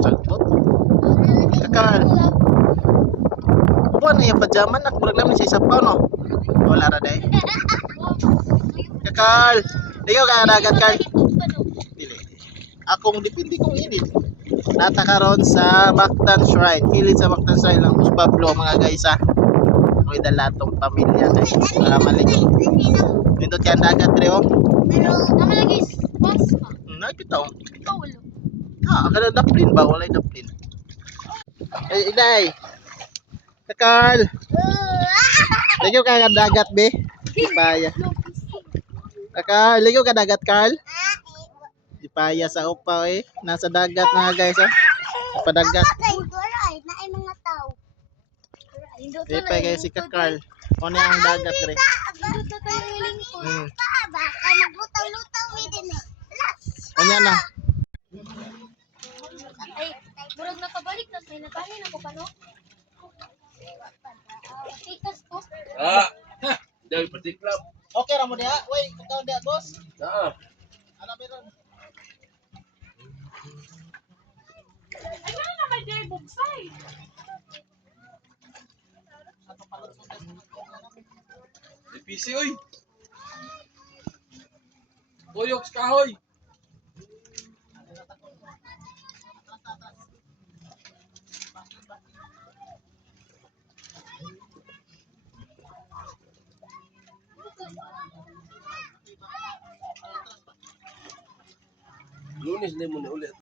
Sagbot. Kakal. Buwan na yung pajaman nak murag namin sa isa pa no. Wala ra day. Kakal. Ikaw ka dagat kal. Dili. Akong dipindi kong init. Nata karon sa Mactan Shrine. Kilid sa Mactan Shrine lang Mas Pablo mga guys ha. Ako idalatong pamilya guys. Para maligid. Nindot yan dagat re oh. Pero naman lagi bus pa. Nakita oh. Ikaw ulo. Kada daplin ba? Walay daplin. Ay, inay. Kakal. Ligaw ka dagat be. Dipaya. Kakal, ligaw ka dagat Carl. Dipaya sa upa eh. Nasa dagat mga guys oh. Padagat. Naay mga tao. Dipaya guys si Kakal. Ano ang dagat re. Nagbutaw-lutaw din eh. Ano na? Ay, murag nakabalik na may natahin ako pa no? Tikas ko. Dahil patiklap. Okay ra mo diha. Wait, ikaw diha boss. Ano meron? Ay, ano naman dyan bugsay? PC oy. Tuyok sa kahoy. Lunes na mo na ulit.